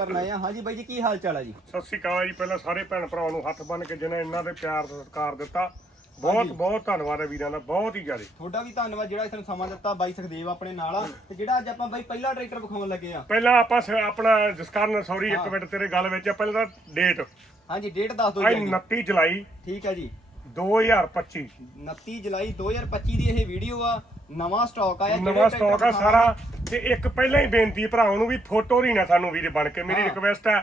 ਕਰਨ ਆਏ ਆ। ਹਾਂਜੀ ਬਾਈ ਜੀ ਕੀ ਹਾਲ ਚਾਲ ਆ ਜੀ? ਸਤਿ ਸ਼੍ਰੀ ਅਕਾਲ ਜੀ। ਪਹਿਲਾਂ ਸਾਰੇ ਭੈਣ ਭਰਾਵਾਂ ਨੂੰ ਹੱਥ ਬੰਨ ਕੇ ਜਿਨ੍ਹਾਂ ਇਹਨਾਂ ਦੇ ਪਿਆਰ ਦਾ ਸਤਿਕਾਰ ਦਿੱਤਾ। ਬਹੁਤ ਬਹੁਤ ਧੰਨਵਾਦ ਹੈ ਵੀਰਾਂ ਦਾ ਬਹੁਤ ਹੀ ਜ਼ਿਆਦਾ। ਤੁਹਾਡਾ ਵੀ ਧੰਨਵਾਦ ਜਿਹੜਾ ਤੁਹਾਨੂੰ ਸਮਾਂ ਦਿੱਤਾ ਬਾਈ ਸੁਖਦੇਵ ਆਪਣੇ ਨਾਲ ਆ। ਤੇ ਜਿਹੜਾ ਅੱਜ ਆਪਾਂ ਬਾਈ ਪਹਿਲਾ ਟਰੈਕਟਰ ਵਿਖਾਉਣ ਲੱਗੇ ਆ। ਪਹਿਲਾਂ ਆਪਾਂ ਸ- ਆਪਣਾ ਜਸਕਰਨ ਸੌਰੀ ਇੱਕ ਮਿੰਟ ਤੇਰੇ ਗੱਲ ਵਿੱਚ ਆ, ਪਹਿਲਾਂ ਤਾਂ ਡੇਟ ਹਾਂਜੀ ਡੇਟ ਦੱਸ ਦਿਓ ਅੱਜ ਜੀ 29 ਜੁਲਾਈ। ਠੀਕ ਹੈ ਜੀ। 2025 29 ਜੁਲਾਈ 2025 ਦੀ ਇਹ ਵੀਡੀਓ ਆ। ਨਵਾਂ ਸਟਾਕ ਆਇਆ। ਜਿਹੜੇ ਨਵਾਂ tractor ਸਟਾਕ ਆ ਵਿਖਾਵਾਂਗੇ- ਸਾਰਾ ਤੇ ਇੱਕ ਪਹਿਲਾਂ ਹੀ ਬੇਨਤੀ ਭਰਾਵਾਂ ਨੂੰ ਵੀ ਫੋਟੋ ਨਹੀਂ ਨਾ ਸਾਨੂੰ ਵੀਰ ਬਣ ਕੇ ਮੇਰੀ। ਰਿਕਵੈਸਟ ਹੈ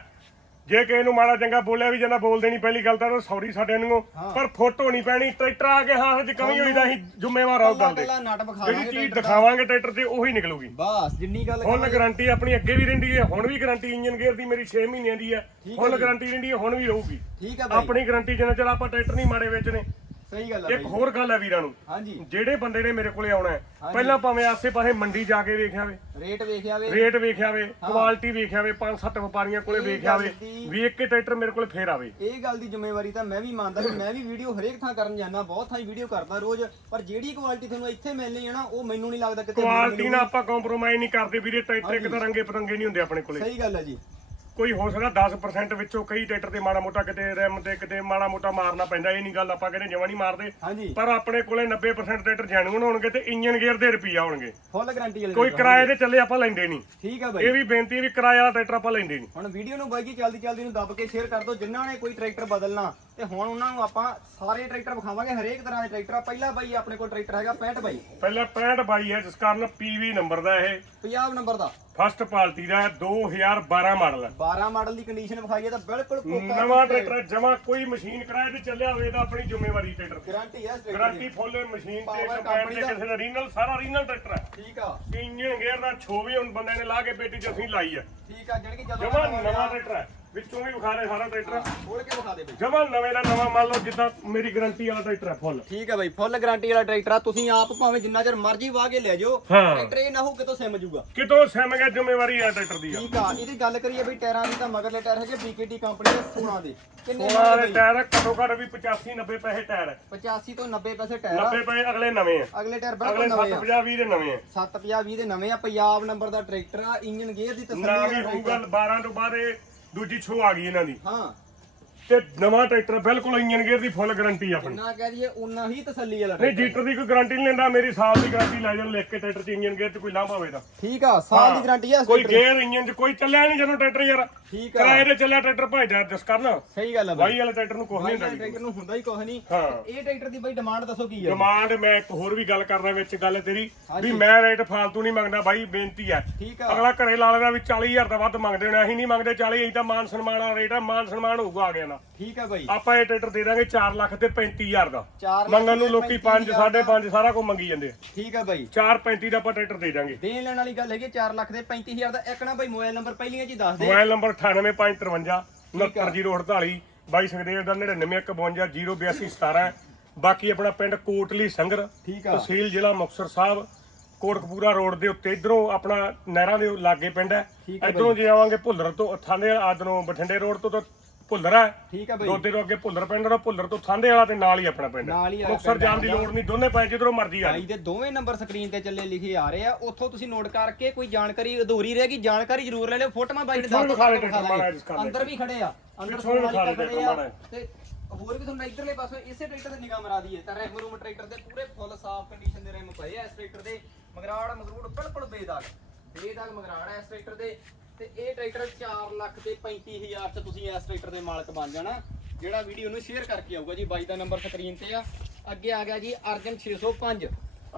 ਜੇ ਕਿਸੇ ਨੂੰ ਮਾੜਾ ਚੰਗਾ ਬੋਲਿਆ ਵੀ ਜਾਂਦਾ ਬੋਲ ਦੇਣੀ ਪਹਿਲੀ ਗੱਲ ਤਾਂ ਸੌਰੀ ਸਾਡੇ ਨੂੰ। ਪਰ ਫੋਟੋ ਨਹੀਂ ਪੈਣੀ ਟਰੈਕਟਰ ਆ ਕੇ ਹਾਂ ਜੇ ਕਮੀ ਹੋਈ ਤਾਂ ਅਸੀਂ ਜ਼ਿੰਮੇਵਾਰ ਆਉ ਗੱਲ ਦੇ ਜਿਹੜੀ ਚੀਜ਼। ਦਿਖਾਵਾਂਗੇ ਟਰੈਕਟਰ ਤੇ ਉਹੀ ਨਿਕਲੂਗੀ ਬਸ ਜਿੰਨੀ ਗੱਲ ਹੁਣ ਗਾਰੰਟੀ ਆਪਣੀ ਅੱਗੇ ਵੀ ਰਹਿੰਦੀ ਹੈ ਹੁਣ ਵੀ ਗਾਰੰਟੀ ਇੰਜਨ ਗੇਅਰ ਦੀ ਮੇਰੀ 6 ਮਹੀਨਿਆਂ ਦੀ ਹੈ ਹੁਣ। ਗਾਰੰਟੀ ਰਹਿੰਦੀ ਹੈ ਹੁਣ ਵੀ ਰਹੂਗੀ ਠੀਕ ਹੈ ਆਪਣੀ ਗਾਰੰਟੀ ਜਿੰਨਾ ਚਿਰ ਆਪਾਂ ਟਰੈਕਟਰ ਨਹੀਂ ਮਾੜੇ ਵੇਚਨੇ ਸਹੀ ਗੱਲ ਆ ਇੱਕ ਹੋਰ ਗੱਲ ਹੈ ਵੀਰਾਂ ਨੂੰ। ਹਾਂਜੀ। ਜਿਹੜੇ ਬੰਦੇ ਨੇ ਮੇਰੇ ਕੋਲੇ ਆਉਣਾ ਹੈ। ਪਹਿਲਾਂ ਭਾਵੇਂ ਆਸੇ-ਪਾਸੇ ਮੰਡੀ ਜਾ ਕੇ ਵੇਖਿਆ ਵੇ ਰੇਟ ਵੇਖਿਆ ਵੇ ਰੇਟ ਵੇਖਿਆ ਵੇ ਕੁਆਲਿਟੀ ਵੇਖਿਆ ਵੇ ਪੰਜ ਸੱਤ ਵਪਾਰੀਆਂ ਕੋਲੇ ਵੇਖਿਆ ਵੇ ਵੇਖ ਕੇ ਟਰੈਕਟਰ ਮੇਰੇ ਕੋਲੇ ਫੇਰ ਆਵੇ। ਇਹ ਗੱਲ ਦੀ ਜ਼ਿੰਮੇਵਾਰੀ ਤਾਂ ਮੈਂ ਵੀ ਮੰਨਦਾ ਵੀ ਮੈਂ ਵੀ ਵੀਡੀਓ ਹਰੇਕ ਥਾਂ ਕਰਨ ਜਾਂਦਾ ਬਹੁਤ ਥਾਂ ਵੀਡੀਓ ਕਰਦਾ ਰੋਜ਼ ਪਰ ਜਿਹੜੀ ਕੁਆਲਿਟੀ ਤੁਹਾਨੂੰ ਇੱਥੇ ਮਿਲਣੀ ਹੈ ਨਾ ਉਹ ਮੈਨੂੰ ਨਹੀਂ ਲੱਗਦਾ ਕਿਤੇ ਕੁਆਲਿਟੀ ਨਾਲ ਆਪਾਂ ਕੰਪਰੋਮਾਈਜ਼ ਨਹੀਂ ਕਰਦੇ ਵੀਰੇ ਟਰੈਕਟਰ ਇੱਕ ਤਾਂ ਰੰਗੇ ਪਤੰਗੇ ਨਹੀਂ ਹੁੰਦੇ ਆਪਣੇ ਕੋਲੇ। ਸਹੀ ਗੱਲ ਹੈ ਜੀ। ਕੋਈ ਹੋ ਸਕਦਾ 10% ਵਿੱਚੋਂ ਕਈ ਟਰੈਕਟਰ ਤੇ ਮਾੜਾ ਮੋਟਾ ਕਿਤੇ ਰੈਮ ਤੇ ਕਿਤੇ ਮਾੜਾ ਮੋਟਾ ਮਾਰਨਾ ਪੈਂਦਾ ਇਹ ਨਹੀਂ ਗੱਲ ਆਪਾਂ ਕਹਿੰਦੇ ਜਮਾ ਨਹੀਂ ਮਾਰਦੇ। ਪਰ ਆਪਣੇ ਕੋਲੇ 90% ਟਰੈਕਟਰ ਜੈਨੂਨ ਹੋਣਗੇ ਤੇ ਇੰਜਨ ਗੇਅਰ ਦੇ ਰੁਪਈਆ ਹੋਣਗੇ। ਫੁੱਲ ਗਾਰੰਟੀ ਵਾਲੇ ਕੋਈ ਕਿਰਾਏ ਦੇ ਚੱਲੇ ਆਪਾਂ ਲੈਂਦੇ ਨਹੀਂ। ਠੀਕ ਹੈ ਇਹ ਬਾਈ ਵੀ ਬੇਨਤੀ ਵੀ ਕਿਰਾਏ ਵਾਲਾ ਟਰੈਕਟਰ ਆਪਾਂ ਲੈਂਦੇ ਨਹੀਂ। ਹੁਣ ਵੀਡੀਓ ਨੂੰ ਬਾਈ ਜੀ ਜਲਦੀ ਜਲਦੀ ਨੂੰ ਦੱਬ ਕੇ ਸ਼ੇਅਰ ਕਰ ਦਿਓ ਜਿਨ੍ਹਾਂ ਨੇ ਕੋਈ ਟਰੈਕਟਰ ਬਦਲਣਾ ਤੇ ਹੁਣ ਉਹਨਾਂ ਨੂੰ ਆਪਾਂ ਸਾਰੇ ਟਰੈਕਟਰ ਵਿਖਾਵਾਂਗੇ ਹਰੇਕ ਤਰ੍ਹਾਂ ਦੇ ਟਰੈਕਟਰ ਆ। ਪਹਿਲਾ ਬਾਈ ਆਪਣੇ ਕੋਲ ਟਰੈਕਟਰ ਹੈਗਾ 65 ਬਾਈ। ਪਹਿਲਾਂ 65 ਬਾਈ ਹੈ ਜਿਸ ਕਾਰਨ ਪੀਵੀ ਨੰਬਰ ਦਾ ਇਹ। ਪੰਜਾਬ ਨੰਬਰ ਦਾ। ਫਸਟ ਪਾਰਟੀ ਦਾ ਹੈ, 2012 ਮਾਡਲ ਹੈ। 12 ਮਾਡਲ ਦੀ ਕੰਡੀਸ਼ਨ ਵਿਖਾਈਏ ਤਾਂ ਬਿਲਕੁਲ ਨਵਾਂ ਟਰੈਕਟਰ ਜਮਾ ਕੋਈ ਮਸ਼ੀਨ ਕਿਰਾਏ ਤੇ ਚੱਲਿਆ ਹੋਵੇ ਤਾਂ ਆਪਣੀ ਜ਼ਿੰਮੇਵਾਰੀ ਟਰੈਕਟਰ ਗਾਰੰਟੀ ਹੈ ਗਾਰੰਟੀ ਫੁੱਲ ਮਸ਼ੀਨ ਤੇ ਕੰਪਨੀ ਤੇ ਦਾ। ਕਿਸੇ ਦਾ ਰੀਨਲ ਸਾਰਾ ਰੀਨਲ ਟਰੈਕਟਰ ਹੈ। ਠੀਕ ਆ। ਇੰਜਨ ਗੇਅਰ ਦਾ ਛੋ ਵੀ ਹੁਣ ਬੰਦੇ ਨੇ ਲਾ ਕੇ ਪੇਟੀ ਚ ਅਸੀਂ ਲਾਈ ਹੈ। ਠੀਕ ਆ ਜਿਹੜੀ ਕਿ ਜਦੋਂ ਜਮਾ ਨਵਾਂ ਟਰੈਕਟਰ ਹੈ। ਵਿੱਚੋਂ ਵੀ ਵਿਖਾ ਰਹੇ ਸਾਰਾ ਟਰੈਕਟਰ। ਖੋਲ ਕੇ ਵਿਖਾ ਦੇ ਬਾਈ। ਜਮਾ ਨਵੇਂ ਦਾ ਨਵਾਂ ਮੰਨ ਲਓ ਜਿੱਦਾਂ ਮੇਰੀ ਗਾਰੰਟੀ ਵਾਲਾ ਟਰੈਕਟਰ ਹੈ ਫੁੱਲ ਠੀਕ ਹੈ ਬਾਈ ਫੁੱਲ ਗਾਰੰਟੀ ਵਾਲਾ ਟਰੈਕਟਰ ਆ। ਤੁਸੀਂ ਆਪ ਭਾਵੇਂ ਜਿੰਨਾ ਚਿਰ ਮਰਜ਼ੀ ਵਾਹ ਕੇ ਲੈ ਜਾਓ ਹਾਂ। ਟਰੈਕਟਰ ਇਹ ਨਾ ਹੋ ਕਿਤੋਂ ਸਿਮ ਜੂਗਾ ਕਿਤੋਂ ਸਿਮ ਗਿਆ ਜ਼ਿੰਮੇਵਾਰੀ ਹੈ ਟਰੈਕਟਰ ਦੀ ਆ। ਠੀਕ ਆ ਇਹਦੀ ਗੱਲ ਕਰੀਏ ਬਈ ਟਾਇਰਾਂ ਦੀ ਤਾਂ ਮਗਰਲੇ ਟਾਇਰ ਹੈਗੇ BKT ਕੰਪਨੀ ਦੇ 16 ਦੇ। ਕਿੰਨੇ ਮਾਡਲ ਦੇ ਬਈ? ਟਾਇਰ ਘੱਟੋ ਘੱਟ ਵੀ 85 90 ਪੈਸੇ ਟਾਇਰ ਹੈ 85 ਤੋਂ 90 ਪੈਸੇ ਟਾਇਰ ਆ। 90 ਪੈਸੇ ਅਗਲੇ ਨਵੇਂ ਆ। ਅਗਲੇ ਟਾਇਰ ਅਗਲੇ ਬਿਲਕੁਲ ਨਵੇਂ ਆ। 750 20 ਦੇ ਨਵੇਂ ਆ। 750 ਦੇ ਨਵੇਂ ਆ। ਪੰਜਾਬ ਨੰਬਰ ਦਾ ਟਰੈਕਟਰ ਆ ਇੰਜਨ ਗੇਅਰ ਦੀ ਨਾ ਤਸੱਲੀ ਵੀ ਦਾ ਹੋਊਗਾ ਟਰੈਕਟਰ 12 ਤੋਂ ਬਾਅਦ ਇਹ ਦੂਜੀ ਛੋ ਆ ਗਈ ਇਹਨਾਂ ਦੀ। ਹਾਂ। ਤੇ ਨਵਾਂ ਟਰੈਕਟਰ ਬਿਲਕੁਲ ਇੰਜਨ ਗੇਅਰ ਦੀ ਫੁੱਲ ਗਾਰੰਟੀ ਆਪਣੀ। ਜਿੰਨਾ ਕਹਿ ਦਈਏ ਉਨਾ ਹੀ ਤਸੱਲੀ ਵਾਲਾ ਨਹੀਂ ਟਰੈਕਟਰ ਜੀਟਰ ਦੀ ਕੋਈ ਗਾਰੰਟੀ ਨਹੀਂ ਲੈਂਦਾ ਮੇਰੀ ਸਾਲ ਦੀ ਗਾਰੰਟੀ ਲੈ ਜਾਣ ਲਿਖ ਕੇ ਟਰੈਕਟਰ ਚ ਇੰਜਨ ਗੇਅਰ ਚ ਕੋਈ ਲਾਂਭਾ ਹੋਵੇ ਤਾਂ। ਠੀਕ ਆ ਸਾਲ ਦੀ ਗਾਰੰਟੀ ਆ ਇਸ ਕੋਈ ਟਰੈਕਟਰ ਦੀ। ਗੇਅਰ ਇੰਜਨ ਚ ਕੋਈ ਚੱਲਿਆ ਨਹੀਂ ਜਦੋਂ ਟਰੈਕਟਰ ਯਾਰ। ਠੀਕ ਆ। ਕਿਰਾਏ ਤੇ ਚੱਲਿਆ ਟਰੈਕਟਰ ਭਾਈ ਜਾ ਜਿਸ ਕਰਨ। ਸਹੀ ਗੱਲ ਆ ਬਾਈ। ਵਾਈ ਵਾਲੇ ਟਰੈਕਟਰ ਨੂੰ ਕੁਝ ਨਹੀਂ ਹੁੰਦਾ ਟਰੈਕਟਰ ਨੂੰ ਹੁੰਦਾ ਹੀ ਕੁਝ ਨਹੀਂ। ਹਾਂ। ਇਹ ਟਰੈਕਟਰ ਦੀ ਬਾਈ ਡਿਮਾਂਡ ਦੱਸੋ ਕੀ ਹੈ ਡਿਮਾਂਡ ਮੈਂ ਇੱਕ ਹੋਰ ਵੀ ਗੱਲ ਕਰਦਾ ਵਿੱਚ ਗੱਲ ਤੇਰੀ। ਵੀ ਮੈਂ ਰੇਟ ਫਾਲਤੂ ਨਹੀਂ ਮੰਗਦਾ ਬਾਈ ਬੇਨਤੀ ਹੈ ਠੀਕ ਆ। ਅਗਲਾ ਘਰੇ ਲਾ ਲੈਣਾ ਵੀ 40000 ਤੋਂ ਵੱਧ ਮੰਗਦੇ ਨੇ ਅਸੀਂ ਨਹੀਂ ਮੰਗਦੇ 40 ਅਸੀਂ ਤਾਂ ਮਾਨ ਸਨਮਾਨ ਵਾਲਾ ਰੇਟ ਆ ਮਾਨ ਸਨਮਾਨ ਹੋਊਗਾ ਆ ਗਿਆ ਨਾ। ਠੀਕ ਆ ਬਾਈ। ਆਪਾਂ ਇਹ ਟਰੈਕਟਰ ਦੇ ਦਾਂਗੇ 4 ਲੱਖ ਤੇ 35000 ਦਾ। 4 ਮੰਗਣ ਨੂੰ ਲੋਕੀ 5 5.5 ਸਾਰਾ ਕੁਝ ਮੰਗੀ ਜਾਂਦੇ ਆ। ਠੀਕ ਆ ਬਾਈ। 4 35 ਦਾ ਆਪਾਂ ਟਰੈਕਟਰ ਦੇ ਦਾਂਗੇ। ਦੇਣ ਲੈਣ ਵਾਲੀ ਗੱਲ ਹੈਗੀ 4 ਲੱਖ ਦੇ 35000 ਦਾ। ਇੱਕ ਨਾ ਬਾਈ ਮੋਬਾਈਲ ਨੰਬਰ ਪਹਿਲੀਆਂ ਜੀ ਦੱਸ ਦੇ। ਮੋਬਾਈਲ ਨੰਬਰ 98553 69048 ਬਾਈ ਸੁਖਦੇਵ ਦਾ 9951 ਬਾਕੀ ਆਪਣਾ ਪਿੰਡ ਕੋਟਲੀ ਸੰਗਰ ਠੀਕ ਆ। ਤਹਿਸੀਲ ਜ਼ਿਲ੍ਹਾ ਮੁਕਤਸਰ ਸਾਹਿਬ ਕੋਟਕਪੂਰਾ ਰੋਡ ਦੇ ਉੱਤੇ। ਇਧਰੋਂ ਆਪਣਾ ਨਹਿਰਾਂ ਦੇ ਲਾਗੇ ਪਿੰਡ ਹੈ। ਠੀਕ ਹੈ ਇਧਰੋਂ ਜੇ ਆਵਾਂਗੇ ਭੁੱਲਰ ਤੋਂ ਥਾਂਦੇ ਆਦਰੋਂ ਬਠਿੰਡੇ ਰੋਡ ਤੋਂ ਤਾਂ ਭੁੱਲਰ ਹੈ ਠੀਕ ਆ ਬਾਈ। ਦੋਦੇ ਤੋਂ ਅੱਗੇ ਭੁੱਲਰ ਪਿੰਡ ਦਾ ਭੁੱਲਰ ਤੋਂ ਥਾਂਦੇ ਵਾਲਾ ਤੇ ਨਾਲ ਹੀ ਆਪਣਾ ਪਿੰਡ। ਨਾਲ ਹੀ ਆ ਮੁਕਤਸਰ ਜਾਣ ਦੀ ਲੋੜ ਨਹੀਂ ਦੋਨੇ ਪੈ ਜਿੱਧਰੋਂ ਮਰਜ਼ੀ ਆ ਬਾਈ ਦੇ ਦੋਵੇਂ ਨੰਬਰ ਸਕਰੀਨ ਤੇ ਚੱਲੇ ਲਿਖੇ ਆ ਰਹੇ ਆ ਉੱਥੋਂ ਤੁਸੀਂ ਨੋਟ ਕਰਕੇ ਕੋਈ ਜਾਣਕਾਰੀ ਅਧੂਰੀ ਰਹਿ ਗਈ ਜਾਣਕਾਰੀ ਜ਼ਰੂਰ ਲੈ ਲਿਓ ਫੋਟੋਆਂ ਬਾਈ ਨੇ ਦੱਸ ਅੰਦਰ ਵੀ ਖੜੇ ਆ ਅੰਦਰ ਦੇ ਖੜੇ ਆ। ਤੇ ਹੋਰ ਵੀ ਤੁਹਾਨੂੰ ਇਧਰਲੇ ਪਾਸੇ ਇਸੇ ਟਰੈਕਟਰ ਤੇ ਨਿਗਾਹ ਮਰਾ ਦਈਏ ਤਾਂ ਰੈਮ ਰੂਮ ਟਰੈਕਟਰ ਦੇ ਪੂਰੇ ਫੁੱਲ ਸਾਫ਼ ਕੰਡੀਸ਼ਨ ਦੇ ਰੈਮ ਪਏ ਆ ਇਸ ਟਰੈਕਟਰ ਦੇ। ਮਗਰਾੜ ਮਗਰੂੜ ਬਿਲਕੁਲ ਬੇਦਾਗ ਬੇਦਾਗ ਮਗਰਾੜ ਹੈ ਇਸ ਟਰੈਕਟਰ ਦੇ। ਤੇ ਇਹ ਟਰੈਕਟਰ 4 ਲੱਖ ਤੇ 35000 ਚ ਤੁਸੀਂ ਇਸ ਟਰੈਕਟਰ ਦੇ ਮਾਲਕ ਬਣ ਜਾਣਾ। ਜਿਹੜਾ ਵੀਡੀਓ ਨੂੰ ਸ਼ੇਅਰ ਕਰਕੇ ਆਊਗਾ ਜੀ ਬਾਈ ਦਾ ਨੰਬਰ ਸਕਰੀਨ ਤੇ ਆ। ਅੱਗੇ ਆ ਗਿਆ ਜੀ ਅਰਜਨ 605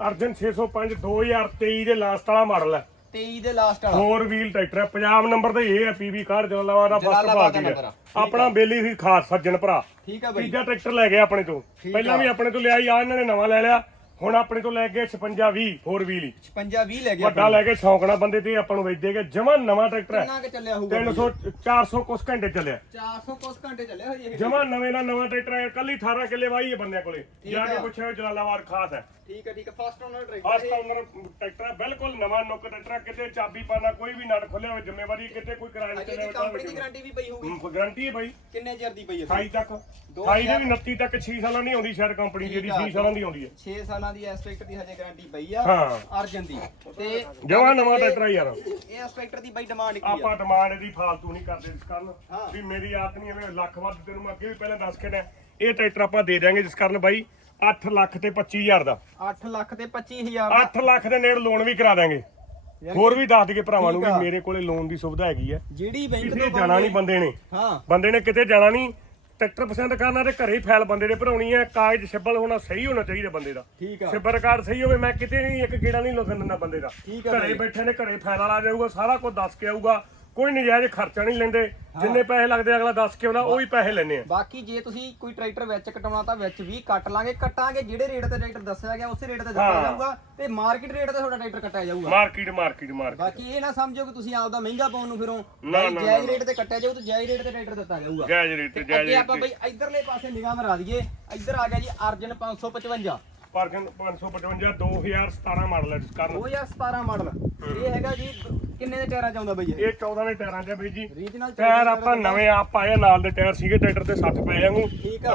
ਅਰਜਨ 605 2023 ਦੇ ਲਾਸਟ ਵਾਲਾ ਮਾਡਲ ਹੈ। 23 ਦੇ ਲਾਸਟ ਵਾਲਾ। ਫੋਰ ਵੀਲ ਟਰੈਕਟਰ ਹੈ। ਪੰਜਾਬ ਨੰਬਰ ਤੇ ਇਹ ਹੈ ਪੀਵੀ ਕਾਰ ਜਲਾਲਾਬਾਦ ਦਾ ਫਸਟ ਪਾਰਟੀ ਹੈ। ਆਪਣਾ ਬੇਲੀ ਸੀ ਖਾਸ ਸੱਜਣ ਭਰਾ। ਠੀਕ ਆ ਬਾਈ। ਤੀਜਾ ਟਰੈਕਟਰ ਲੈ ਗਏ ਆਪਣੇ ਤੋਂ। ਪਹਿਲਾਂ ਵੀ ਆਪਣੇ ਤੋਂ ਲਿਆ ਹੀ ਆ ਇਹਨਾਂ ਨੇ ਨਵਾਂ ਲੈ ਲਿਆ। ਹੁਣ ਆਪਣੇ ਤੋਂ ਲੈ ਗਏ 56 20 ਫੋਰ ਵੀਲ ਹੀ 56 20 ਲੈ ਗਿਆ ਵੱਡਾ ਲੈ ਕੇ ਸ਼ੌਂਕਣਾ ਬੰਦੇ ਤੇ ਆਪਾਂ ਨੂੰ ਵੇਚਦੇਗੇ ਜਮਾ ਨਵਾਂ ਟਰੈਕਟਰ ਹੈ। ਕਿੰਨਾ ਕਿ ਚੱਲਿਆ ਹੋਊਗਾ 300 400 ਕੁਛ ਘੰਟੇ ਚੱਲਿਆ। 400 ਕੁਸ ਘੰਟੇ ਚੱਲਿਆ ਹੋਈ ਇਹ। ਜਮਾ ਨਵੇਂ ਦਾ ਨਵਾਂ ਟਰੈਕਟਰ ਹੈ ਕੱਲੀ 18 ਕਿੱਲੇ ਵਾਹੀ ਹੈ ਬੰਦਿਆਂ ਕੋਲੇ। ਜਾ ਕੇ। ਪੁੱਛਿਆ ਜਲਾਲਾਬਾਦ ਖਾਸ ਹੈ। ਠੀਕ ਹੈ ਠੀਕ ਹੈ first owner first tractor owner tractor ਹੈ ਬਿਲਕੁਲ ਨਵਾਂ ਨੁੱਕ ਟਰੈਕਟਰ ਹੈ ਕਿਤੇ ਚਾਬੀ ਪਾਣਾ ਕੋਈ ਵੀ ਨਟ ਖੁੱਲਿਆ ਹੋਵੇ ਜ਼ਿੰਮੇਵਾਰੀ ਕਿਤੇ ਕੋਈ ਕਿਰਾਏ ਤੇ ਅਜੇ ਦੀ ਕੰਪਨੀ ਦੀ ਗਾਰੰਟੀ ਵੀ ਪਈ ਹੋਊਗੀ। ਗਾਰੰਟੀ ਹੈ ਬਾਈ। ਕਿੰਨੇ ਚਿਰ ਦੀ ਪਈ ਹੈ? 28 ਤੱਕ। ਦੋ 28 ਦੇ ਵੀ 29 ਤੱਕ 6 ਸਾਲਾਂ ਨਹੀਂ ਆਉਂਦੀ ਸ਼ਾਇਦ ਕੰਪਨੀ ਜਿਹੜੀ 6 ਸਾਲਾਂ ਦੀ ਆਉਂਦੀ ਹੈ। 6 ਸਾਲਾਂ ਸਾਲਾਂ ਦੀ ਇਸ ਟਰੈਕਟਰ ਦੀ ਹਜੇ ਗਾਰੰਟੀ ਪਈ ਆ ਹਾਂ। ਅਰਜਨ ਦੀ। ਤੇ ਜਮਾ ਨਵਾਂ ਟਰੈਕਟਰ ਆ ਯਾਰ। ਇਹ ਇਸ ਟਰੈਕਟਰ ਦੀ ਬਾਈ ਡਿਮਾਂਡ ਕੀ ਆ। ਆਪਾਂ ਡਿਮਾਂਡ ਇਹਦੀ ਫਾਲਤੂ ਨਹੀਂ ਕਰਦੇ ਕਾਰਨ। ਹਾਂ। ਵੀ ਮੇਰੀ ਆਦਤ ਨਹੀਂ ਐਵੇਂ ਲੱਖ ਵੱਧ ਤੈਨੂੰ ਮੈਂ ਅੱਗੇ ਵੀ ਪਹਿਲਾਂ ਦੱਸ ਕੇ ਡਿਆ ਇਹ ਟਰੈਕਟਰ ਆਪਾਂ ਦੇ ਦਿਆਂਗੇ ਜਿਸ ਕਾਰਨ ਬਾਈ 8 ਲੱਖ ਤੇ 25000 ਦਾ। 8 ਲੱਖ ਤੇ 25000 ਦਾ। 8 ਲੱਖ ਦੇ ਨੇੜ ਲੋਨ ਵੀ ਕਰਾ ਦਾਂਗੇ ਹੋਰ ਵੀ ਦੱਸ ਦਈਏ ਭਰਾਵਾਂ ਨੂੰ ਠੀਕ ਵੀ ਆ। ਮੇਰੇ ਕੋਲੇ ਲੋਨ ਦੀ ਸੁਵਿਧਾ ਹੈਗੀ ਹੈ ਜਿਹੜੀ ਬੈਂਕ ਕਿਤੇ ਤੋਂ ਜਾਣਾ ਨਹੀਂ ਬੰਦੇ ਨੇ। ਹਾਂ। ਬੰਦੇ ਨੇ ਕਿਤੇ ਜਾਣਾ ਨਹੀਂ। ਟਰੈਕਟਰ ਪਸੰਦ ਕਰਨਾ ਤੇ ਘਰੇ ਹੀ ਫਾਈਲ ਬੰਦੇ ਨੇ ਭਰਾਉਣੀ ਹੈ ਕਾਗਜ਼ ਛੱਬਲ ਹੋਣਾ ਸਹੀ ਹੋਣਾ ਚਾਹੀਦਾ ਬੰਦੇ ਦਾ। ਠੀਕ ਆ। ਕਾਰਡ ਸਹੀ ਹੋਵੇ ਮੈਂ ਕਿਤੇ ਨਹੀਂ ਇੱਕ ਗੇੜਾ ਨਹੀਂ ਲੱਗਣ ਦਿੰਦਾ ਬੰਦੇ ਦਾ। ਠੀਕ ਆ ਘਰੇ। ਬੈਠੇ ਨੇ ਘਰੇ ਫਾਈਲ ਆ ਜਾਊਗਾ ਸਾਰਾ ਕੁਝ ਦੱਸ ਕੇ ਆਊਗਾ। ਕੋਈ ਨਜਾਇਜ਼ ਖਰਚਾ ਨਹੀਂ ਲੈਂਦੇ ਜਿੰਨੇ ਪੈਸੇ ਲੱਗਦੇ ਅਗਲਾ ਦੱਸ ਕੇ ਆਉਂਦਾ ਉਹ ਪੈਸੇ ਲੈਣੇ ਆ। ਬਾਕੀ ਜੇ ਤੁਸੀਂ ਕੋਈ ਟਰੈਕਟਰ ਵਿੱਚ ਕਟਾਉਣਾ ਤਾਂ ਵਿੱਚ ਵੀ ਕੱਟ ਲਾਂਗੇ ਕੱਟਾਂਗੇ ਜਿਹੜੇ ਰੇਟ ਤੇ ਟਰੈਕਟਰ ਦੱਸਿਆ ਗਿਆ ਉਸੇ ਰੇਟ ਤੇ ਦਿੱਤਾ। ਜਾਊਗਾ ਤੇ ਮਾਰਕੀਟ ਰੇਟ ਤੇ ਤੁਹਾਡਾ ਟਰੈਕਟਰ ਕੱਟਿਆ ਜਾਊਗਾ। Market market market. ਬਾਕੀ ਇਹ ਨਾ ਸਮਝੋ ਕਿ ਤੁਸੀਂ ਆਪਦਾ ਮਹਿੰਗਾ ਪਾਉਣ ਨੂੰ ਫਿਰੋ ਜਾਇਜ਼। ਰੇਟ ਤੇ ਕੱਟਿਆ ਜਾਊ ਤੇ ਜਾਇਜ਼ ਰੇਟ ਤੇ ਟਰੈਕਟਰ ਦਿੱਤਾ ਜਾਊਗਾ। ਜਾਇਜ਼ ਰੇਟ ਤੇ ਜਾਇਜ਼ ਰੇਟ ਆਪਾਂ ਤੇ। ਬਈ ਇਧਰਲੇ ਪਾਸੇ ਨਿਗਾਹ ਮਰਾ ਦਈਏ ਇੱਧਰ ਆ ਗਿਆ ਜੀ ਅਰਜਨ 555 ਪਰਜਨ 555 2017 ਮਾਡਲ ਹੈ ਜਿਸ ਕਾਰਨ। 2017 ਮਾਡਲ। ਇਹ ਹੈਗਾ ਜੀ ਕਿੰਨੇ ਦੇ ਟਾਇਰਾਂ ਚ ਆਉਂਦਾ ਬਈ ਇਹ? ਇਹ 14 ਦੇ ਟਾਇਰਾਂ 'ਚ ਬਈ ਜੀ। ਰੀਜਨਲ ਟਾਇਰ ਆਪਾਂ ਨਵੇਂ ਆਪ ਪਾਏ ਨਾਲ ਦੇ ਟਾਇਰ ਸੀਗੇ ਟਰੈਕਟਰ ਤੇ 60 ਪਏ ਵਾਂਗੂ।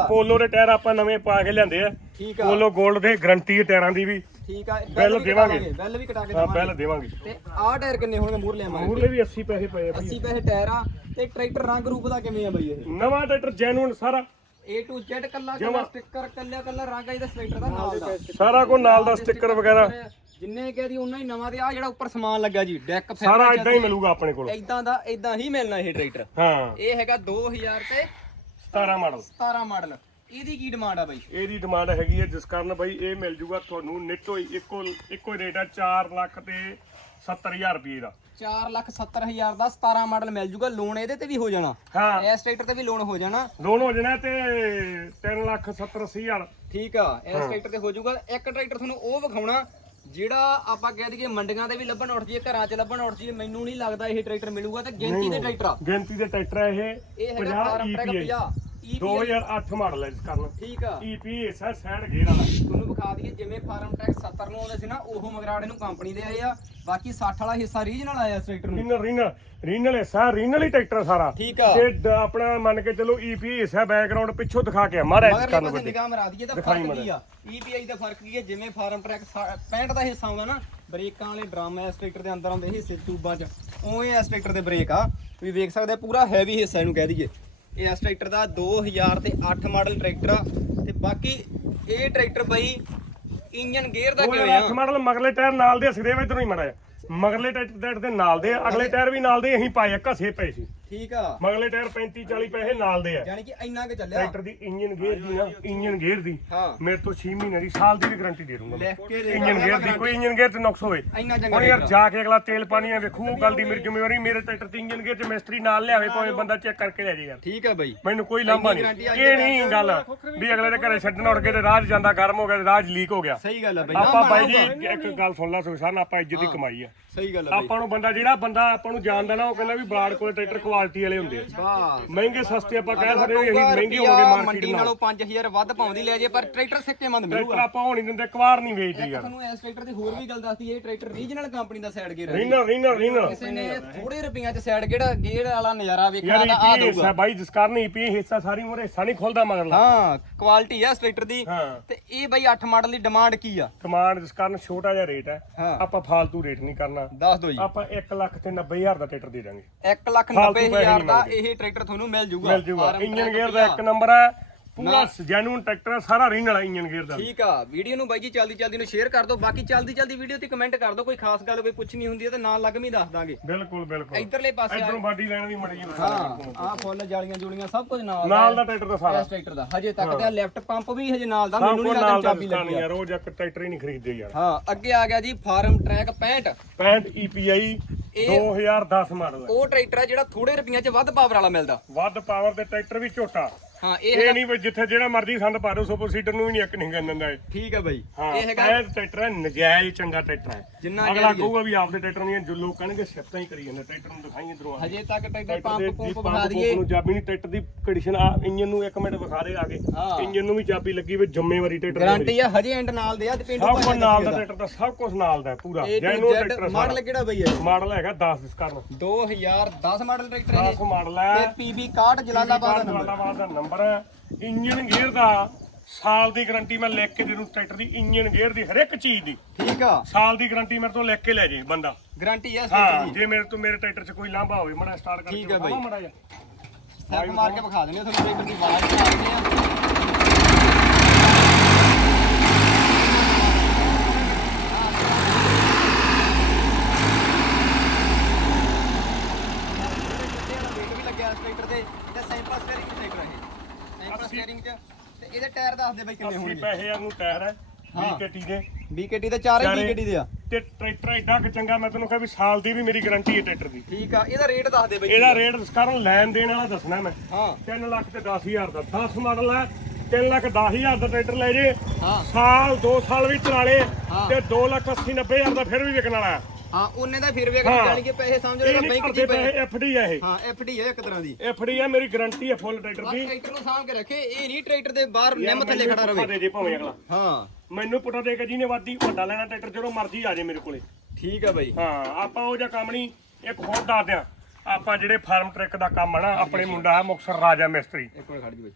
ਪੋਲੋ ਦੇ ਟਾਇਰ ਆਪਾਂ ਨਵੇਂ ਪਾ ਕੇ ਲਿਆਂਦੇ ਆ। ਠੀਕ ਆ। ਪੋਲੋ 골ਡ ਦੇ ਗਰੰਟੀ ਟਾਇਰਾਂ ਦੀ ਵੀ। ਠੀਕ ਆ ਬਿੱਲ ਦੇਵਾਂਗੇ। ਬਿੱਲ ਵੀ ਕਟਾ ਕੇ ਦੇਵਾਂਗੇ ਬਿੱਲ ਦੇਵਾਂਗੇ। ਤੇ ਆਹ ਟਾਇਰ ਕਿੰਨੇ ਹੋਣਗੇ ਮੂਰ ਲਿਆਵਾਂਗੇ ਮੂਰਲੇ ਵੀ 80 ਪੈਸੇ ਪਏ ਆ ਬਈ। 80 ਪੈਸੇ ਟਾਇਰ ਆ ਤੇ ਟਰੈਕਟਰ ਰੰਗ ਰੂਪ ਦਾ ਕਿਵੇਂ ਆ ਬਈ ਇਹ? ਨਵਾਂ ਟਰੈਕਟਰ ਜੈਨੂਨ ਸਾਰਾ। A to Z ਕੱਲਾ ਕੱਲਾ ਸਟicker ਕੱਲਾ ਕੱਲਾ ਰੰਗ ਆ ਇਹਦਾ ਸਲੈਕਟਰ ਦਾ ਨਾਲ ਦਾ। ਸਾਰਾ ਕੁਝ ਨਾਲ ਦਾ ਸਟicker ਵਗੈਰਾ। ਜਿੰਨੇ ਕਹਦੀ ਉਹਨਾਂ ਹੀ ਨਵਾਂ ਤੇ ਆ ਜਿਹੜਾ ਉੱਪਰ ਸਮਾਨ ਲੱਗਾ ਜੀ ਡੈਕ ਸਾਰਾ ਇਦਾਂ ਹੀ ਮਿਲੂਗਾ ਆਪਣੇ ਕੋਲ। ਇਦਾਂ ਦਾ ਇਦਾਂ ਹੀ ਮਿਲਣਾ ਇਹ ਟਰੈਕਟਰ ਹਾਂ। ਇਹ ਹੈਗਾ 2000 ਤੇ 17 ਮਾਡਲ 17 ਮਾਡਲ ਇਹਦੀ ਕੀ ਡਿਮਾਂਡ ਆ ਬਾਈ? ਇਹਦੀ ਡਿਮਾਂਡ ਹੈਗੀ ਹੈ ਜਿਸ ਕਾਰਨ ਬਈ ਇਹ ਮਿਲ ਜੂਗਾ ਤੁਹਾਨੂੰ ਨਿੱਟੋ ਹੀ ਇੱਕੋ ਇੱਕੋ ਰੇਟ ਆ 4 ਲੱਖ ਤੇ 70000 ਰੁਪਏ ਦਾ। 4 ਲੱਖ 70 ਹਜ਼ਾਰ ਦਾ 17 ਮਾਡਲ ਮਿਲ ਜੂਗਾ ਲੋਨ ਇਹਦੇ ਤੇ ਵੀ ਹੋ ਜਾਣਾ। ਹਾਂ। ਇਸ ਟਰੈਕਟਰ ਤੇ ਵੀ ਲੋਨ ਹੋ ਜਾਣਾ। ਲੋਨ ਹੋ ਜਾਣਾ ਤੇ 3 ਲੱਖ 70 ਅੱਸੀ ਹਜ਼ਾਰ। ਠੀਕ ਆ ਇਸ ਟਰੈਕਟਰ ਤੇ ਹੋ ਜਾਊਗਾ। ਇੱਕ ਟਰੈਕਟਰ ਤੁਹਾਨੂੰ ਉਹ ਵਿਖਾਉਣਾ ਜਿਹੜਾ ਆਪਾਂ ਕਹਿ ਦਈਏ ਮੰਡੀਆਂ ਤੇ ਵੀ ਲੱਭਣ ਉੱਠ ਜੀਏ ਘਰਾਂ 'ਚ ਲੱਭਣ ਉੱਠ ਜੀਏ ਮੈਨੂੰ ਨਹੀਂ ਲੱਗਦਾ ਇਹ ਟਰੈਕਟਰ ਮਿਲੂਗਾ ਤੇ ਗਿਣਤੀ ਦੇ ਟਰੈਕਟਰ ਆ। ਗਿਣਤੀ ਦੇ ਟਰੈਕਟਰ ਆ ਇਹ। ਇਹ ਹੈਗਾ 50 Farmtrac EPI 50 EPI 2008 model ਹੈ ਜਿਸ ਕਾਰਨ। ਠੀਕ ਆ। EPI ਹਿੱਸਾ ਸਾਈਡ ਗੇਅਰ ਵਾਲਾ। ਤੁਹਾਨੂੰ ਵਿਖਾ ਦਈਏ ਜਿਵੇਂ ਫਾਰਮ ਟਰੈਕ 70 ਨੂੰ ਆਉਂਦੇ ਸੀ ਨਾ ਉਹ ਮਗਰਾੜੇ ਨੂੰ ਕੰਪਨੀ ਦੇ ਆਏ ਆ। ਬਾਕੀ 60 ਵਾਲਾ ਹਿੱਸਾ ਰੀਜਨਲ ਆਇਆ ਇਸ ਟਰੈਕਟਰ ਨੂੰ। ਰੀਨਲ ਰੀਨਲ ਰੀਨਲ ਹਿੱਸਾ ਰੀਨਲ ਹੀ ਟਰੈਕਟਰ ਸਾਰਾ। ਠੀਕ ਆ। ਤੇ ਡ- ਆਪਣਾ ਮੰਨ ਕੇ ਚੱਲੋ EPI ਹਿੱਸਾ ਬੈਕਗ੍ਰਾਉਂਡ ਪਿੱਛੋਂ ਦਿਖਾ ਕੇ ਆ ਮਾਰਾ ਇਸ ਮਗਰਲੇ ਕਾਰਨ ਪਾਸੇ ਵੱਡੇ। ਨਿਗਾਹ ਮਰਾ ਦਈਏ ਤਾਂ ਦਿਖਾਈ ਫ਼ਰਕ ਕੀ ਆ? EPI ਦਾ ਫ਼ਰਕ ਕੀ ਹੈ ਜਿਵੇਂ ਫਾਰਮ ਟਰੈਕ 65 ਦਾ ਹਿੱਸਾ ਆਉਂਦਾ ਨਾ ਬ੍ਰੇਕਾਂ ਵਾਲੇ ਡਰਮ ਇਸ ਟਰੈਕਟਰ ਦੇ ਅੰਦਰ ਆਉਂਦੇ ਹਿੱਸੇ ਟਿਊਬਾਂ 'ਚ। ਉਵੇਂ ਇਸ ਟਰੈਕਟਰ ਦੇ ਬ੍ਰੇਕ ਆ। ਤੁਸੀਂ ਵੇਖ ਸਕਦੇ ਪੂਰਾ ਹੈਵੀ ਹਿੱਸਾ ਇਹਨੂੰ ਕਹਿ ਦਈਏ। ਇਹ ਇਸ ਟਰੈਕਟਰ ਦਾ 2000 ਤੇ 8 ਮਾਡਲ ਟਰੈਕਟਰ ਆ ਤੇ ਬਾਕੀ ਇਹ ਟਰੈਕਟਰ ਬਈ ਇੰਜਨ ਗੇਅਰ ਦਾ ਕਿਵੇਂ 2008 ਆ ਮਾਡਲ ਮਗਲੇ ਟਾਇਰ ਨਾਲ ਦੇ ਸਿਰੇ ਵਿੱਚ ਨਹੀਂ ਮੜਾਇਆ ਮਗਲੇ ਟਾਇਰ ਦੇ ਨਾਲ ਦੇ ਅਗਲੇ ਟਾਇਰ ਵੀ ਨਾਲ ਦੇ ਅਸੀਂ ਪਾਏ ਆ, ਘਸੇ ਪਏ ਸੀ। ਠੀਕ ਆ। ਮਗਲੇ ਟਾਇਰ 35 40 ਪੈਸੇ ਨਾਲ ਦੇ ਆ। ਯਾਨੀ ਕਿ ਇੰਨਾ ਕੁ ਚੱਲਿਆ। ਟਰੈਕਟਰ ਦੀ ਇੰਜਨ ਗੇਅਰ ਦੀ ਨਾ ਇੰਜਨ ਗੇਅਰ ਦੀ ਹਾਂ। ਮੇਰੇ ਤੋਂ 6 ਮਹੀਨੇ ਦੀ ਸਾਲ ਦੀ ਵੀ ਗਾਰੰਟੀ ਦੇ ਦੂੰਗਾ ਲਿਖ ਕੇ ਦੇ। ਇੰਜਨ ਗੇਅਰ ਦੀ ਕੋਈ ਇੰਜਨ ਗੇਅਰ ਤੇ ਨੁਕਸ ਹੋਵੇ ਇੰਨਾ ਚੰਗਾ ਹੁਣ ਯਾਰ ਜਾ ਕੇ ਅਗਲਾ ਤੇਲ ਪਾਣੀ ਆ ਵੇਖੂ ਉਹ ਗੱਲ ਦੀ ਮੇਰੀ ਜ਼ਿੰਮੇਵਾਰੀ ਮੇਰੇ ਟਰੈਕਟਰ ਤੇ ਇੰਜਨ ਗੇਅਰ ਚ ਮਿਸਤਰੀ ਨਾਲ ਲਿਆਵੇ ਭਾਵੇਂ ਬੰਦਾ ਚੈੱਕ ਕਰਕੇ ਲੈ ਜਾਏ ਯਾਰ। ਠੀਕ ਆ ਬਈ। ਮੈਨੂੰ ਕੋਈ ਲਾਂਭਾ ਨਹੀਂ। ਇਹ ਨਹੀਂ ਗੱਲ ਵੀ ਅਗਲੇ ਦੇ ਘਰੇ ਛੱਡਣ ਉੱਠ ਕੇ ਤੇ ਰਾਹ 'ਚ ਜਾਂਦਾ ਗਰਮ ਹੋ ਗਿਆ ਤੇ ਰਾਹ 'ਚ ਲੀਕ ਹੋ ਗਿਆ। ਸਹੀ ਗੱਲ ਆ ਬਈ। ਆਪਾਂ ਬਾਈ ਜੀ। ਇੱਕ ਗੱਲ ਸੁਣ ਲਾ ਸੁਖਸਾਨ ਆਪਾਂ ਇੱਜ਼ਤ ਦੀ ਕਮਾਈ ਆ। ਸਹੀ ਗੱਲ ਆ ਬਈ। ਆਪਾਂ ਨੂੰ ਬੰਦਾ ਜਿਹੜਾ ਬੰਦਾ ਆਪਾਂ ਨੂੰ ਜਾਣਦਾ ਨਾ ਉਹ ਕਹਿੰਦਾ ਵੀ ਬਰਾੜ ਕੋਲ ਟਰੈਕਟਰ ਕੁਆਲਿਟੀ ਵਾਲੇ ਹੁੰਦੇ ਆ। ਮਹਿੰਗੇ ਸਸਤੇ ਆਪਾਂ ਕਹਿ ਸਕਦੇ ਵੀ ਅਸੀਂ ਮਹਿੰਗੇ ਰੁਪਈਆ ਹੋਵਾਂਗੇ ਮਾਰਕੀਟ ਮੰਡੀ ਨਾਲੋਂ। ਨਾਲੋਂ 5000 ਵੱਧ ਪਾਉਂਦੀ ਲੈ ਜੇ ਪਰ ਟਰੈਕਟਰ ਸਿੱਕੇਮੰਦ ਟਰੈਕਟਰ ਮਿਲੂਗਾ ਆਪਾਂ ਹੋਣੀ ਦਿੰਦੇ ਕਵਾਰ ਨਹੀਂ ਵੇਚਦੇ ਯਾਰ। ਤੁਹਾਨੂੰ ਇਸ ਟਰੈਕਟਰ ਦੀ ਹੋਰ ਵੀ ਗੱਲ ਦੱਸਦੀ ਇਹ ਟਰੈਕਟਰ ਰੀਜਨਲ ਕੰਪਨੀ ਦਾ ਸਾਈਡ ਗੇਅਰ ਹੈ। ਰੀਨਰ ਰੀਨਰ ਰੀਨਰ ਕਿਸੇ ਨੇ ਥੋੜੇ ਰੁਪਈਆਂ 'ਚ ਸਾਈਡ ਗੇਅਰ ਗੇਅਰ ਵਾਲਾ ਨਜ਼ਾਰਾ ਵੇਖਣਾ ਤਾਂ ਆ ਦਊਗਾ ਬਾਈ ਜਿਸ ਕਾਰਨ ਈਪੀ ਹਿੱਸਾ ਸਾਰੀ ਉਮਰ ਹਿੱਸਾ ਨਹੀਂ ਖੁੱਲਦਾ ਮਗਰਲਾ। ਹਾਂ ਕੁਆਲਿਟੀ ਆ ਇਸ ਟਰੈਕਟਰ ਦੀ। ਹਾਂ। ਤੇ ਇਹ ਬਈ 8 ਮਾਡਲ ਦੀ ਡਿਮਾਂਡ ਕੀ ਆ? ਕਮਾਂਡ ਜਿਸ ਕਾਰਨ ਛੋਟਾ ਜਿਹਾ ਰੇਟ ਹੈ। ਹਾਂ। ਆਪਾਂ ਫਾਲਤੂ ਰੇਟ ਨਹੀਂ ਕਰਨਾ। ਦੱਸ ਦਿਓ ਜੀ। ਆਪਾਂ 1 ਲੱਖ ਤੇ 90000 ਦਾ ਟਰੈਕਟਰ ਦੇ ਦਾਂਗੇ। 1 ਲੱਖ ਫਾਲਤੂ 90 ਪੈਸੇ ਹਜ਼ਾਰ ਨਹੀਂ ਦਾ ਮੰਗਦੇ। ਇਹ ਟਰੈਕਟਰ ਤੁਹਾਨੂੰ ਮਿਲ ਜੂਗਾ। ਮਿਲ ਜੂਗਾ। Farm ਇੰਜਨ track ਗੇਅਰ ਦਾ ਇੱਕ ਨੰਬਰ ਹੈ। ਪੂਰਾ ਜੈਨੂਨ ਟਰੈਕਟਰ ਹੈ, ਸਾਰਾ ਰੀਨ ਵਾਲਾ ਇੰਜਨ ਗੇਅਰ ਦਾ। ਠੀਕ ਆ। ਵੀਡੀਓ ਨੂੰ ਬਾਈ ਜੀ ਜਲਦੀ ਜਲਦੀ ਨੂੰ ਸ਼ੇਅਰ ਕਰ ਦਿਓ। ਬਾਕੀ ਜਲਦੀ ਜਲਦੀ ਵੀਡੀਓ ਤੇ ਕਮੈਂਟ ਕਰ ਦਿਓ। ਕੋਈ ਖਾਸ ਗੱਲ ਕੋਈ ਪੁੱਛਣੀ ਹੁੰਦੀ ਹੈ ਤਾਂ ਨਾਲ ਲੱਗਮੀ ਦੱਸ ਦਾਂਗੇ। ਬਿਲਕੁਲ ਬਿਲਕੁਲ। ਇਧਰਲੇ ਪਾਸੇ ਆ। ਇਧਰੋਂ ਬਾਡੀ ਲੈਣ ਦੀ ਮੜੀ ਹਾਂ ਆਹ ਫੁੱਲ ਜਾਲੀਆਂ ਜੁਲੀਆਂ ਸਭ ਕੁਝ ਨਾਲ ਨਾਲ ਦਾ ਟਰੈਕਟਰ ਦਾ ਸਾਰਾ। ਇਸ ਟਰੈਕਟਰ ਦਾ। ਹਜੇ ਤੱਕ ਤੇ ਲੈਫਟ ਪੰਪ ਵੀ ਹਜੇ ਨਾਲ ਦਾ ਸਭ ਮੈਨੂੰ ਕੁਝ ਨਹੀਂ ਨਾਲ ਲੱਗਦਾ ਦਾ ਚਾਬੀ ਦਿਸਤਾ ਲੱਗੀ ਨਹੀਂ ਆ। ਯਾਰ ਉਹ ਜੱਕ ਟਰੈਕਟਰ ਹੀ ਨਹੀਂ ਖਰੀਦਦੇ ਯਾਰ। ਹਾਂ ਅੱਗੇ ਆ ਗਿਆ ਜੀ ਫਾਰਮ ਟਰੈਕ 65 65 EPI 2010 ਮਾਡਲ ਉਹ ਟਰੈਕਟਰ ਆ ਜਿਹੜਾ ਥੋੜੇ ਰੁਪਈਆਂ 'ਚ ਵੱਧ ਪਾਵਰ ਵਾਲਾ ਮਿਲਦਾ। ਵੱਧ ਪਾਵਰ ਦੇ ਟਰੈਕਟਰ ਵੀ ਝੋਟਾ। ਹਾਂ ਇਹ ਇਹ ਨਹੀਂ ਵੀ ਜਿੱਥੇ ਜਿਹੜਾ ਮਰਜ਼ੀ ਸੰਦ ਪਾ ਦੋ ਸੁਪਰ ਸੀਡਰ ਨੂੰ ਵੀ ਨਹੀਂ ਇੱਕ ਨਹੀਂ ਦਿੰਦਾ ਇਹ। ਠੀਕ ਹੈ ਬਾਈ। ਹਾਂ ਇਹ ਹੈਗਾ ਇਹ ਟਰੈਕਟਰ ਹੈ ਨਜਾਇਜ਼ ਚੰਗਾ ਟਰੈਕਟਰ ਹੈ। ਜਿੰਨਾ ਅਗਲਾ ਕਹਿ। ਕਹੂਗਾ ਵੀ ਆਪਦੇ ਟਰੈਕਟਰ ਨਹੀਂ ਜੋ ਲੋਕ ਕਹਿਣਗੇ ਸਿਫਤਾਂ ਹੀ ਕਰੀ ਜਾਂਦੇ ਟਰੈਕਟਰ ਨੂੰ ਦਿਖਾਈ ਇਧਰੋਂ ਹਜੇ ਤੱਕ ਟਰੈਕਟਰ ਪੰਪ ਪੰਪ ਬਣਾ ਦਈਏ। ਨੂੰ ਚਾਬੀ ਨਹੀਂ ਟਰੈਕਟਰ ਦੀ ਕੰਡੀਸ਼ਨ ਆ ਇੰਜਨ ਨੂੰ ਇੱਕ ਮਿੰਟ ਵਿਖਾ ਦੇ ਆ ਕੇ। ਹਾਂ। ਇੰਜਨ ਨੂੰ ਵੀ ਚਾਬੀ ਲੱਗੀ ਵੀ ਜ਼ਿੰਮੇਵਾਰੀ ਟਰੈਕਟਰ ਦੀ ਗਾਰੰਟੀ ਆ ਹਜੇ ਐਂਡ ਨਾਲ ਦੇ ਆ ਤੇ ਪਿੰਡੂ ਸਭ ਕੁਝ ਨਾਲ ਦਾ ਟਰੈਕਟਰ ਦਾ ਸਭ ਕੁਝ ਨਾਲ ਦਾ ਹੈ ਪੂਰਾ। Z ਟਰੈਕਟਰ ਮਾਡਲ ਕਿਹੜਾ ਬਈ ਹੈ ਮਾਡਲ ਹੈਗਾ 10 ਇਸ ਕਾਰਨ। 2010 ਮਾਡਲ ਟਰੈਕਟਰ ਹੈ 10 ਮਾਡਲ ਹੈ। ਤੇ PB 61 ਜਲਾਲਾਬਾਦ ਦਾ ਨੰਬਰ। ਜਲਾਲਾਬਾਦ ਦਾ ਨੰਬਰ ਹੈ। ਇੰਜਨ ਗੇਅਰ ਦਾ ਸਾਲ ਦੀ ਗਾਰੰਟੀ ਮੈਂ ਲਿਖ ਕੇ ਦੇ ਦੂੰ ਟਰੈਕਟਰ ਦੀ ਇੰਜਨ ਗੇਅਰ ਦੀ ਹਰ ਇੱਕ ਚੀਜ਼ ਦੀ। ਠੀਕ ਆ। ਸਾਲ ਦੀ ਗਾਰੰਟੀ ਮੇਰੇ ਤੋਂ ਲਿਖ ਕੇ ਲੈ ਜੇ ਬੰਦਾ। ਗਾਰੰਟੀ ਹੈ ਹਾਂ ਜੇ ਮੇਰੇ ਤੋਂ ਮੇਰੇ ਟਰੈਕਟਰ 'ਚ ਕੋਈ ਲਾਂਭਾ ਹੋਵੇ ਮੜਾ ਸਟਾਰਟ ਕਰਕੇ ਠੀਕ ਹੈ ਬਾਈ। ਮੜਾ ਜਾ ਮਾਰ ਕੇ ਵਿਖਾ ਦਿੰਦੇ ਆ ਤੁਹਾਨੂੰ ਟਰੈਕਟਰ ਦੀ ਵਾਲਾ ਦਿਖਾ ਦਿੰਦੇ ਆ weight ਵੀ ਲੱਗਿਆ ਇਸ ਟਰੈਕਟਰ ਤੇ ਤੇ ਸੈਂਪਲ ਸਟੀਅਰਿੰਗ ਟਰੈਕਟਰ ਹੈ ਇਹ ਸੈਂਪਲ ਸਟੀਅਰਿੰਗ ਚ ਤੇ ਇਹਦੇ ਟਾਇਰ ਦੱਸ ਦੇ ਬਾਈ ਕਿੰਨੇ 80 ਹੋਣਗੇ? ਪੈਸੇ ਨੂੰ ਟਾਇਰ ਹੈ ਹਾਂ। 20 ਗੱਡੀ ਦੇ। BKT ਦੇ ਚਾਰੇ। BKT ਦੇ ਆ। ਤੇ ਟਰੈਕਟਰ ਐਡਾ ਕਿ ਚੰਗਾ ਮੈਂ ਤੈਨੂੰ ਕਿਹਾ ਵੀ ਸਾਲ ਦੀ ਵੀ ਮੇਰੀ ਗਾਰੰਟੀ ਹੈ ਟਰੈਕਟਰ ਦੀ। ਠੀਕ ਆ ਇਹਦਾ ਰੇਟ ਦੱਸ ਦੇ ਬਾਈ। ਇਹਦਾ ਰੇਟ ਕਾਰਨ ਲੈਣ ਦੇਣ ਵਾਲਾ ਦੱਸਣਾ ਮੈਂ। ਹਾਂ। 3 ਲੱਖ ਤੇ 10000 ਦਾ 10 ਮਾਡਲ ਹੈ 3 ਲੱਖ 10000 ਦਾ ਟਰੈਕਟਰ ਲੈ ਜੇ। ਹਾਂ। ਸਾਲ 2 ਸਾਲ ਵੀ ਚਲਾ ਲੇ। ਤੇ 2 ਲੱਖ 80 90000 ਦਾ ਫਿਰ ਵੀ ਵਿਕਣ ਵਾਲਾ ਹੈ। ਹਾਂ ਉਹਨੇ ਦਾ ਫਿਰ ਵੀ ਅਗਰ ਹਾਂ। ਜਾਣਗੇ ਪੈਸੇ ਸਮਝ ਇਹ ਲੈਣਾ ਨਹੀਂ ਬੈਂਕ ਕਰਦੇ ਦੀ ਪੈਸੇ। ਪਏ ਐਫਡੀ ਹੈ ਇਹ। ਹਾਂ ਐਫਡੀ ਹੈ ਇੱਕ ਤਰ੍ਹਾਂ ਦੀ। ਐਫਡੀ ਹੈ ਮੇਰੀ ਗਾਰੰਟੀ ਹੈ ਫੁੱਲ ਟਰੈਕਟਰ ਆਹ ਦੀ ਟਰੈਕਟਰ ਨੂੰ ਸਾਂਭ ਕੇ ਰੱਖੇ ਇਹ ਨਹੀਂ ਟਰੈਕਟਰ ਦੇ ਬਾਹਰ ਨਿੰਮ ਥੱਲੇ ਮੈਨੂੰ ਖੜਾ ਪੁੱਠਾ ਰਵੇ। ਦੇ ਜੇ ਭਾਵੇਂ ਅਗਲਾ। ਹਾਂ। ਮੈਨੂੰ ਪੁੱਟਾ ਦੇ ਕੇ ਜਿਹਨੇ ਵਾਦੀ ਵੱਡਾ ਲੈਣਾ ਟਰੈਕਟਰ ਜਦੋਂ ਮਰਜ਼ੀ ਆ ਮੇਰੇ ਕੋਲੇ। ਠੀਕ ਆ ਬਾਈ। ਹਾਂ ਆਪਾਂ ਉਹ ਜਿਹਾ ਕੰਮ ਨਹੀਂ ਇੱਕ ਹੋਰ ਦੱਸ ਦਿਆਂ। ਆਪਾਂ ਜਿਹੜੇ ਫਾਰਮ ਟਰੈਕ ਦਾ ਕੰਮ ਆ ਨਾ ਆਪਣੇ ਮੁੰਡਾ ਹੈ ਮੁਕਸਰ ਰਾਜਾ ਮਿਸਤਰੀ। ਇੱਕ ਮਿੰਟ ਖੜ ਜੀ ਬਾਈ।